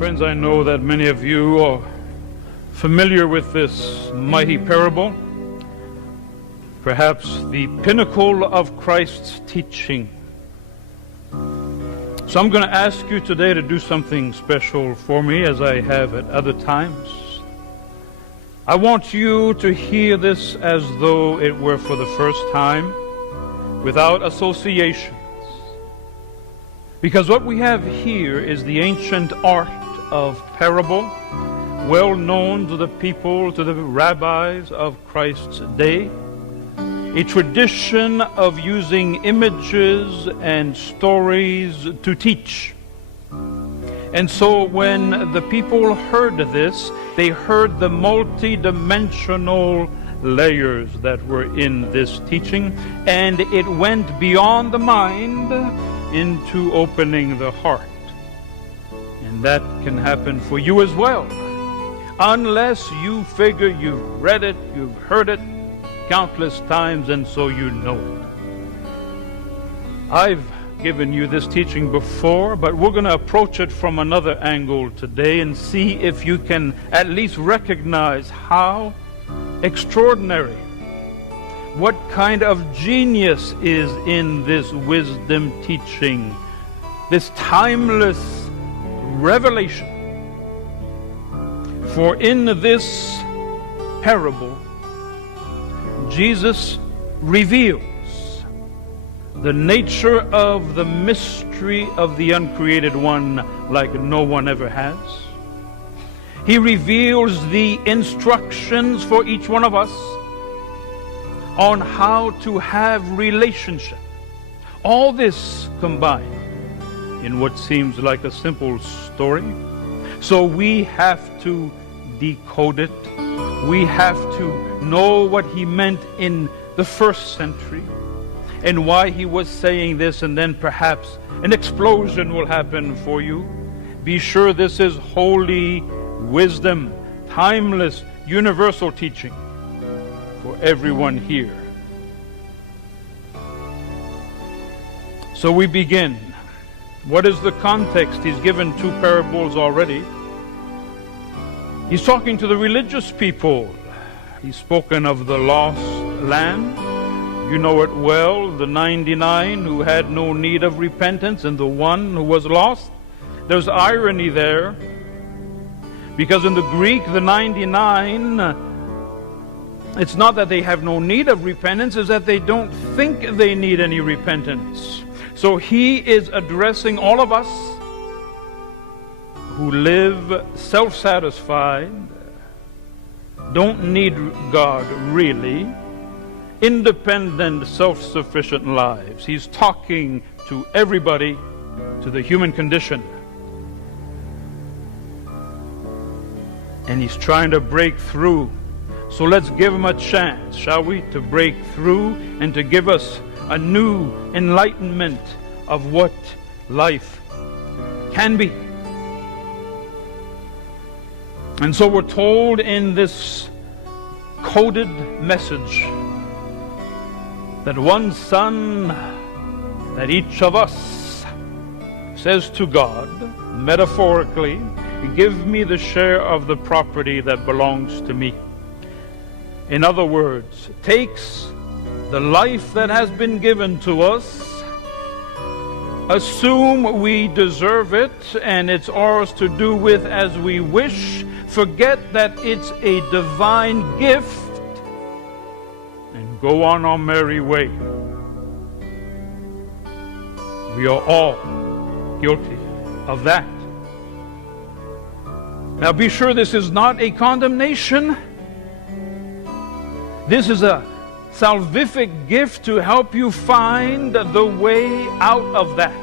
Friends, I know that many of you are familiar with this mighty parable, perhaps the pinnacle of Christ's teaching. So I'm going to ask you today to do something special for me, as I have at other times. I want you to hear this as though it were for the first time, without associations. Because what we have here is the ancient art of parable, well known to the people, to the rabbis of Christ's day. A tradition of using images and stories to teach. And so when the people heard this, they heard the multi-dimensional layers that were in this teaching, and it went beyond the mind into opening the heart. And that can happen for you as well, unless you figure you've read it, you've heard it countless times, and so you know it. I've given you this teaching before, but we're going to approach it from another angle today and see if you can at least recognize how extraordinary, what kind of genius is in this wisdom teaching, this timeless revelation. For in this parable, Jesus reveals the nature of the mystery of the uncreated one like no one ever has. He reveals the instructions for each one of us on how to have relationship. All this combined in what seems like a simple story. So we have to decode it. We have to know what he meant in the first century and why he was saying this, and then perhaps an explosion will happen for you. Be sure this is holy wisdom, timeless, universal teaching for everyone here. So we begin. What is the context? He's given two parables already. He's talking to the religious people. He's spoken of the lost lamb. You know it well, the 99 who had no need of repentance and the one who was lost. There's irony there, because in the Greek, the 99, it's not that they have no need of repentance, it's that they don't think they need any repentance. So he is addressing all of us who live self-satisfied, don't need God really, independent, self-sufficient lives. He's talking to everybody, to the human condition. And he's trying to break through. So let's give him a chance, shall we, to break through and to give us a new enlightenment of what life can be. And so we're told in this coded message that one son that each of us says to God, metaphorically, give me the share of the property that belongs to me. In other words, takes the life that has been given to us, assume we deserve it and it's ours to do with as we wish, forget that it's a divine gift, and go on our merry way. We are all guilty of that. Now be sure this is not a condemnation. This is a salvific gift to help you find the way out of that.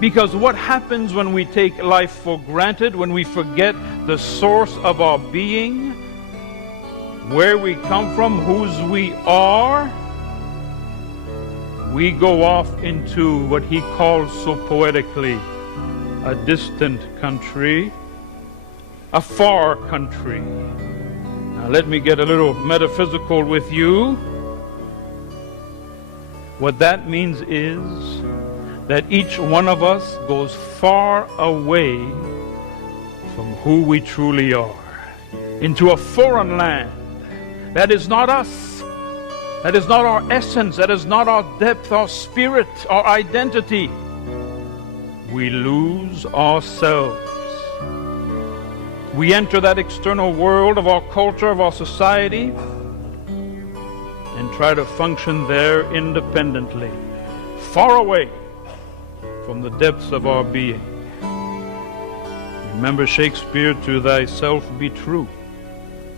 Because what happens when we take life for granted, when we forget the source of our being, where we come from, whose we are, we go off into what he calls so poetically a distant country, a far country. Now let me get a little metaphysical with you. What that means is that each one of us goes far away from who we truly are, into a foreign land. That is not us. That is not our essence. That is not our depth, our spirit, our identity. We lose ourselves. We enter that external world of our culture, of our society, and try to function there independently, far away from the depths of our being. Remember Shakespeare, "To thyself be true."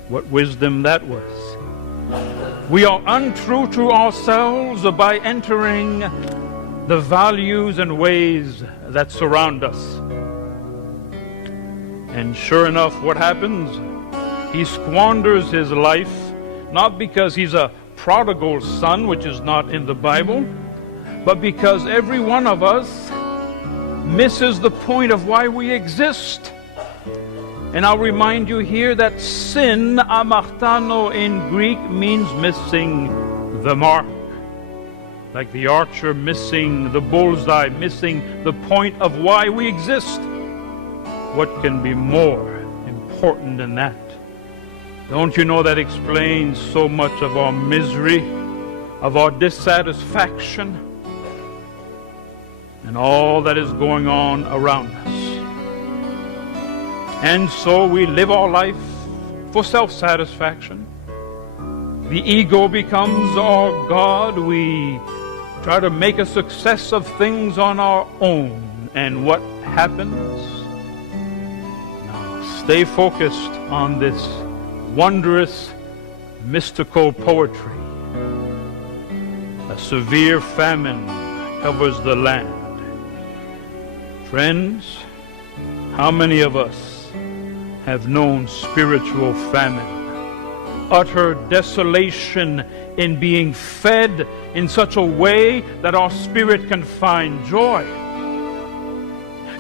What wisdom that was. We are untrue to ourselves by entering the values and ways that surround us. And sure enough, what happens? He squanders his life, not because he's a prodigal son, which is not in the Bible, but because every one of us misses the point of why we exist. And I'll remind you here that sin, amartano in Greek, means missing the mark. Like the archer missing the bullseye, missing the point of why we exist. What can be more important than that? Don't you know that explains so much of our misery, of our dissatisfaction, and all that is going on around us? And so we live our life for self-satisfaction. The ego becomes our God. We try to make a success of things on our own. And what happens? Now, stay focused on this wondrous, mystical poetry. A severe famine covers the land. Friends, how many of us have known spiritual famine, utter desolation in being fed in such a way that our spirit can find joy?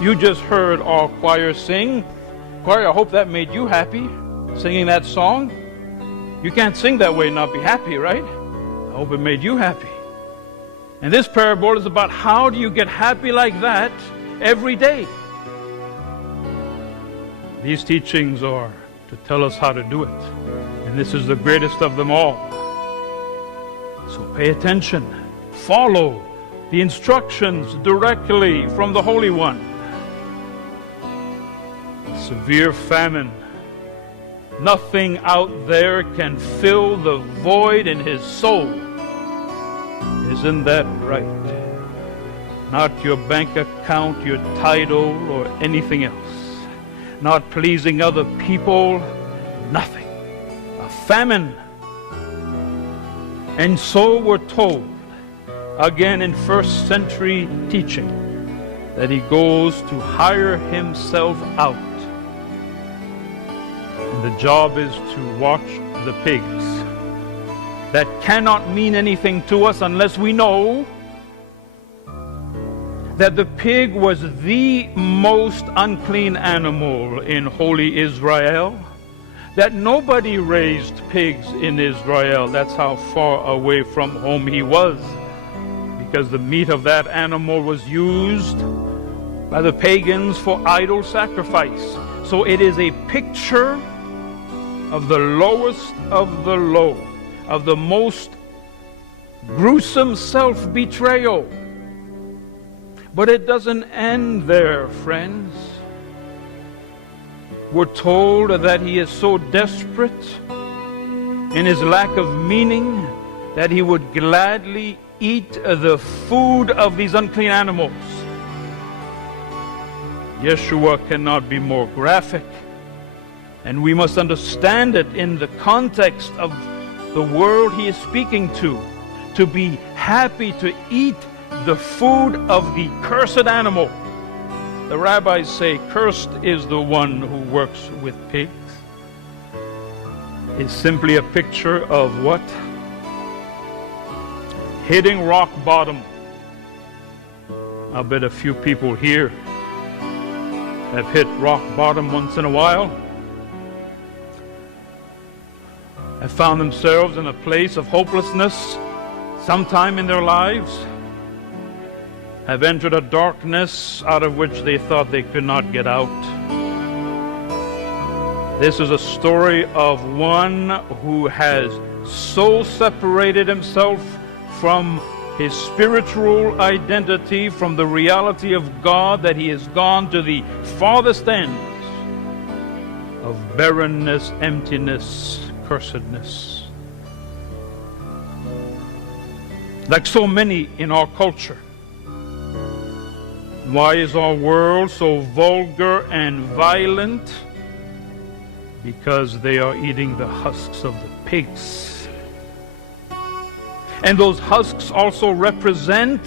You just heard our choir sing. Choir, I hope that made you happy, singing that song. You can't sing that way and not be happy, right? I hope it made you happy. And this parable is about how do you get happy like that every day. These teachings are to tell us how to do it. And this is the greatest of them all. So pay attention. Follow the instructions directly from the Holy One. Severe famine. Nothing out there can fill the void in his soul. Isn't that right? Not your bank account, your title, or anything else. Not pleasing other people, nothing. A famine. And so we're told, again in first century teaching, that he goes to hire himself out. And the job is to watch the pigs. That cannot mean anything to us unless we know that the pig was the most unclean animal in holy Israel, that nobody raised pigs in Israel. That's how far away from home he was, because the meat of that animal was used by the pagans for idol sacrifice. So it is a picture of the lowest of the low, of the most gruesome self-betrayal. But it doesn't end there, friends. We're told that he is so desperate in his lack of meaning that he would gladly eat the food of these unclean animals. Yeshua cannot be more graphic, and we must understand it in the context of the world he is speaking to be happy to eat the food of the cursed animal. The rabbis say, cursed is the one who works with pigs. It's simply a picture of what? Hitting rock bottom. I'll bet a few people here have hit rock bottom once in a while, have found themselves in a place of hopelessness sometime in their lives. have entered a darkness out of which they thought they could not get out. This is a story of one who has so separated himself from his spiritual identity, from the reality of God, that he has gone to the farthest ends of barrenness, emptiness, cursedness. Like so many in our culture. Why is our world so vulgar and violent? Because they are eating the husks of the pigs. And those husks also represent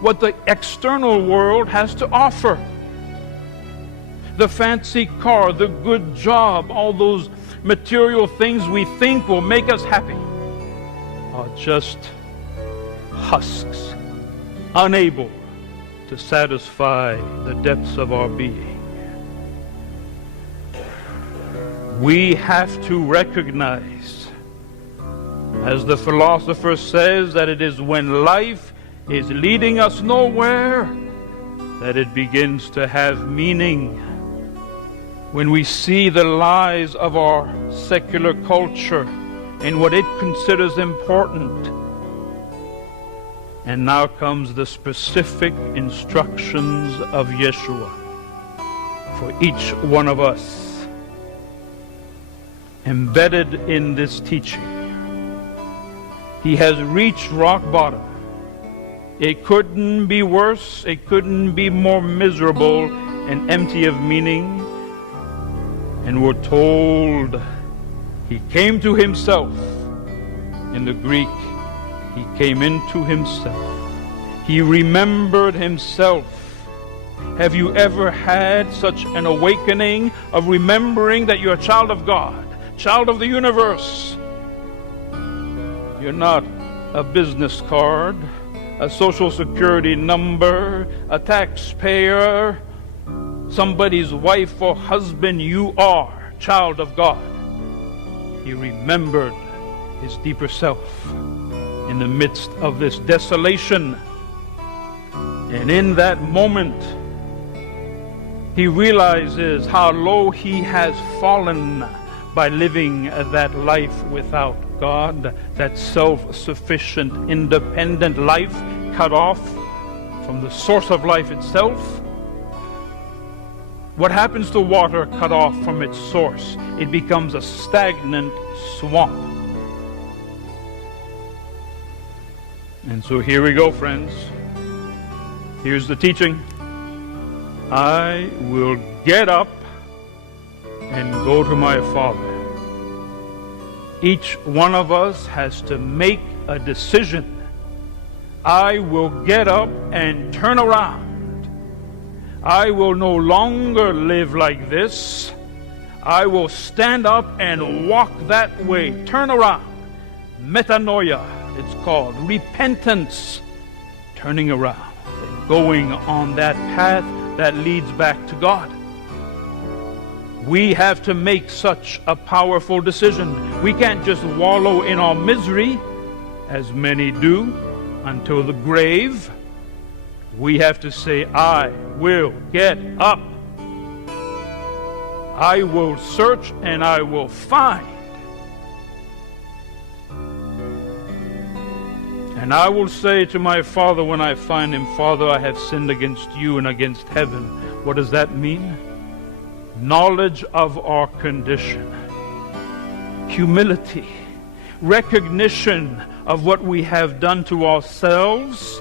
what the external world has to offer. The fancy car, the good job, all those material things we think will make us happy are just husks, unable to satisfy the depths of our being. We have to recognize, as the philosopher says, that it is when life is leading us nowhere that it begins to have meaning. When we see the lies of our secular culture and what it considers important. And now comes the specific instructions of Yeshua for each one of us. Embedded in this teaching, he has reached rock bottom. It couldn't be worse, it couldn't be more miserable and empty of meaning. And we're told he came to himself. In the Greek, he came into himself. He remembered himself. Have you ever had such an awakening of remembering that you're a child of God, child of the universe? You're not a business card, a social security number, a taxpayer, somebody's wife or husband. You are child of God. He remembered his deeper self in the midst of this desolation. And in that moment, he realizes how low he has fallen by living that life without God, that self-sufficient, independent life cut off from the source of life itself. What happens to water cut off from its source? It becomes a stagnant swamp. And so here we go, friends. Here's the teaching. I will get up and go to my Father. Each one of us has to make a decision. I will get up and turn around. I will no longer live like this. I will stand up and walk that way. Turn around. Metanoia, it's called. Repentance. Turning around and going on that path that leads back to God. We have to make such a powerful decision. We can't just wallow in our misery, as many do, until the grave. We have to say, I will get up. I will search and I will find. And I will say to my Father when I find him, Father, I have sinned against you and against heaven. What does that mean? Knowledge of our condition. Humility. Recognition of what we have done to ourselves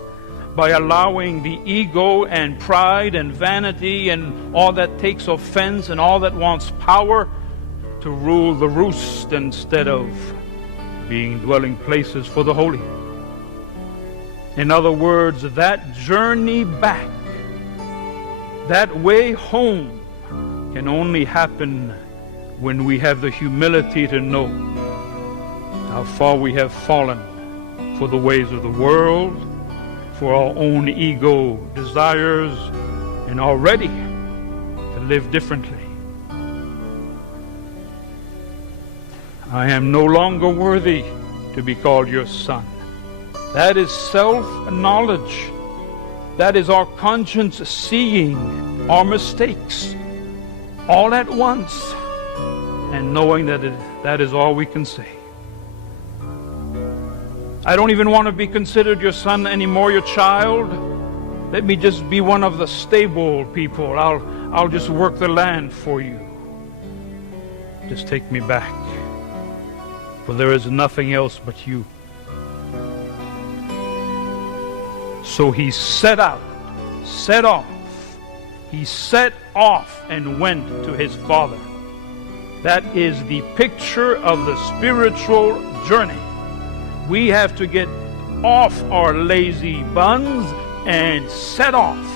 by allowing the ego and pride and vanity and all that takes offense and all that wants power to rule the roost instead of being dwelling places for the holy. In other words, that journey back, that way home, can only happen when we have the humility to know how far we have fallen for the ways of the world, for our own ego desires, and are ready to live differently. I am no longer worthy to be called your son. That is self-knowledge. That is our conscience seeing our mistakes all at once and knowing that that is all we can say. I don't even want to be considered your son anymore, your child. Let me just be one of the stable people. I'll just work the land for you. Just take me back, for there is nothing else but you. So he set off, and went to his father. That is the picture of the spiritual journey. We have to get off our lazy buns and set off.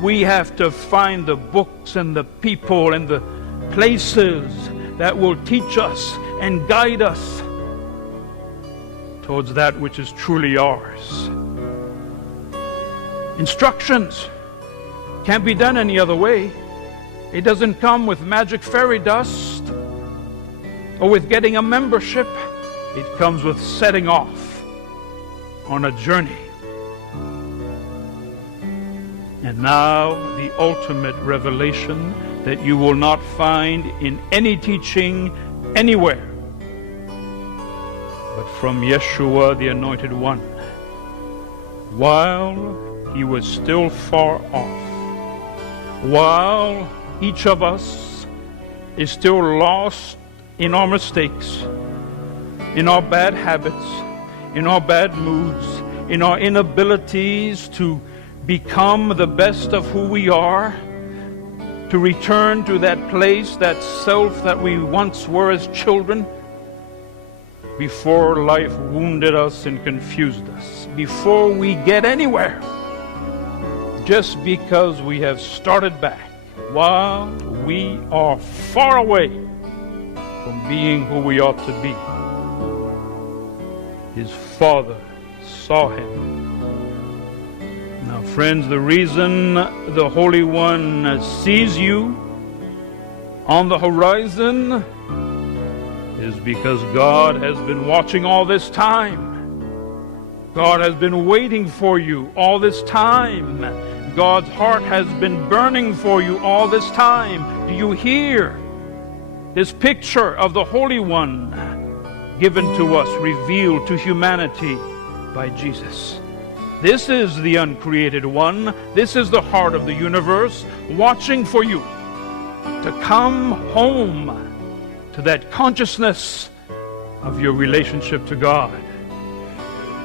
We have to find the books and the people and the places that will teach us and guide us towards that which is truly ours. Instructions can't be done any other way. It doesn't come with magic fairy dust or with getting a membership. It comes with setting off on a journey. And now the ultimate revelation that you will not find in any teaching anywhere but from Yeshua, the Anointed One. While he was still far off, while each of us is still lost in our mistakes, in our bad habits, in our bad moods, in our inabilities to become the best of who we are, to return to that place, that self that we once were as children, before life wounded us and confused us, before we get anywhere, just because we have started back while we are far away from being who we ought to be. His father saw him. Now, friends, the reason the Holy One sees you on the horizon is because God has been watching all this time. God has been waiting for you all this time. God's heart has been burning for you all this time. Do you hear this picture of the Holy One given to us, revealed to humanity by Jesus? This is the uncreated one. This is the heart of the universe watching for you to come home to that consciousness of your relationship to God.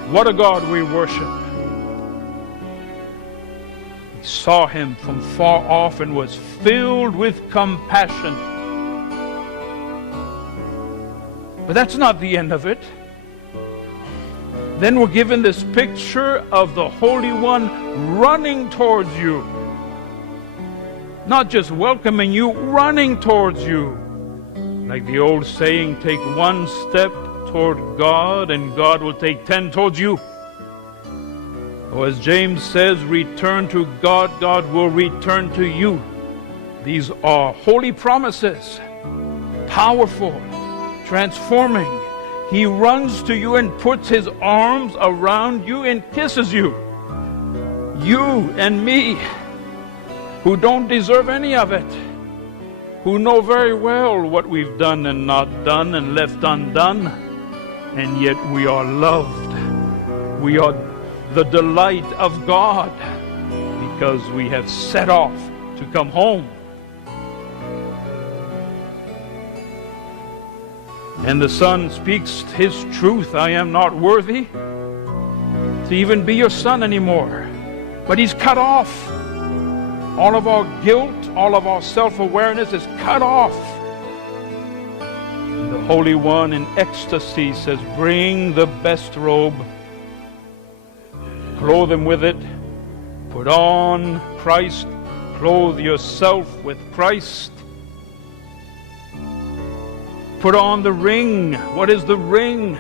What a God we worship. He saw him from far off and was filled with compassion. But that's not the end of it. Then we're given this picture of the Holy One running towards you. Not just welcoming you, running towards you. Like the old saying, take one step toward God and God will take 10 towards you. Or as James says, return to God, God will return to you. These are holy promises, powerful, transforming. He runs to you and puts his arms around you and kisses you. You and me, who don't deserve any of it, who know very well what we've done and not done and left undone, and yet we are loved. We are the delight of God because we have set off to come home. And the Son speaks his truth. I am not worthy to even be your son anymore. But he's cut off. All of our guilt, all of our self-awareness is cut off. The Holy One in ecstasy says, bring the best robe, clothe him with it, put on Christ, clothe yourself with Christ. Put on the ring. What is the ring?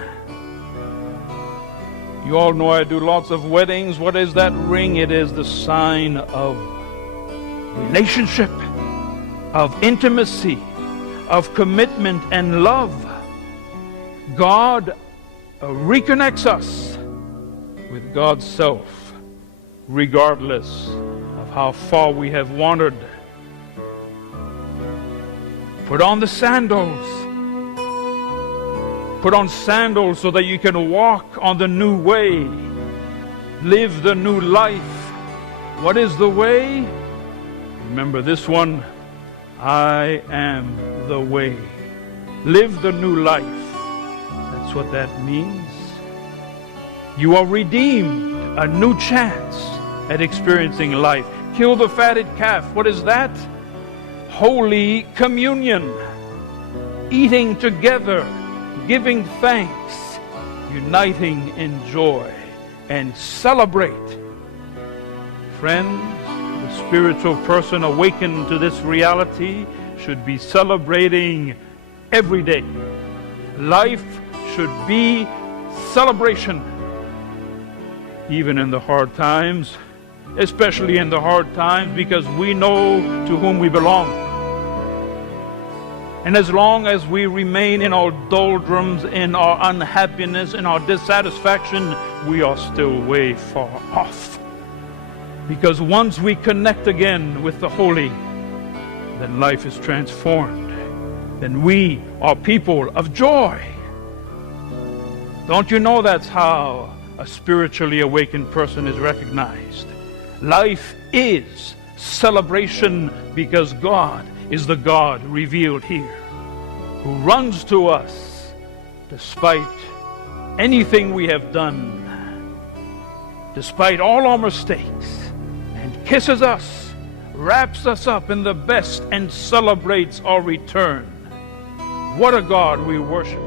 You all know I do lots of weddings. What is that ring? It is the sign of relationship, of intimacy, of commitment and love. God reconnects us with God's self regardless of how far we have wandered. Put on the sandals. Put on sandals so that you can walk on the new way. Live the new life. What is the way? Remember this one. I am the way. Live the new life. That's what that means. You are redeemed. A new chance at experiencing life. Kill the fatted calf. What is that? Holy communion. Eating together. Giving thanks. Uniting in joy. And celebrate. Friends, the spiritual person awakened to this reality should be celebrating every day. Life should be celebration. Even in the hard times, especially in the hard times, because we know to whom we belong. And as long as we remain in our doldrums, in our unhappiness, in our dissatisfaction, we are still way far off. Because once we connect again with the holy, then life is transformed. Then we are people of joy. Don't you know that's how a spiritually awakened person is recognized? Life is celebration because God is the God revealed here, who runs to us despite anything we have done, despite all our mistakes, and kisses us, wraps us up in the best, and celebrates our return. What a God we worship.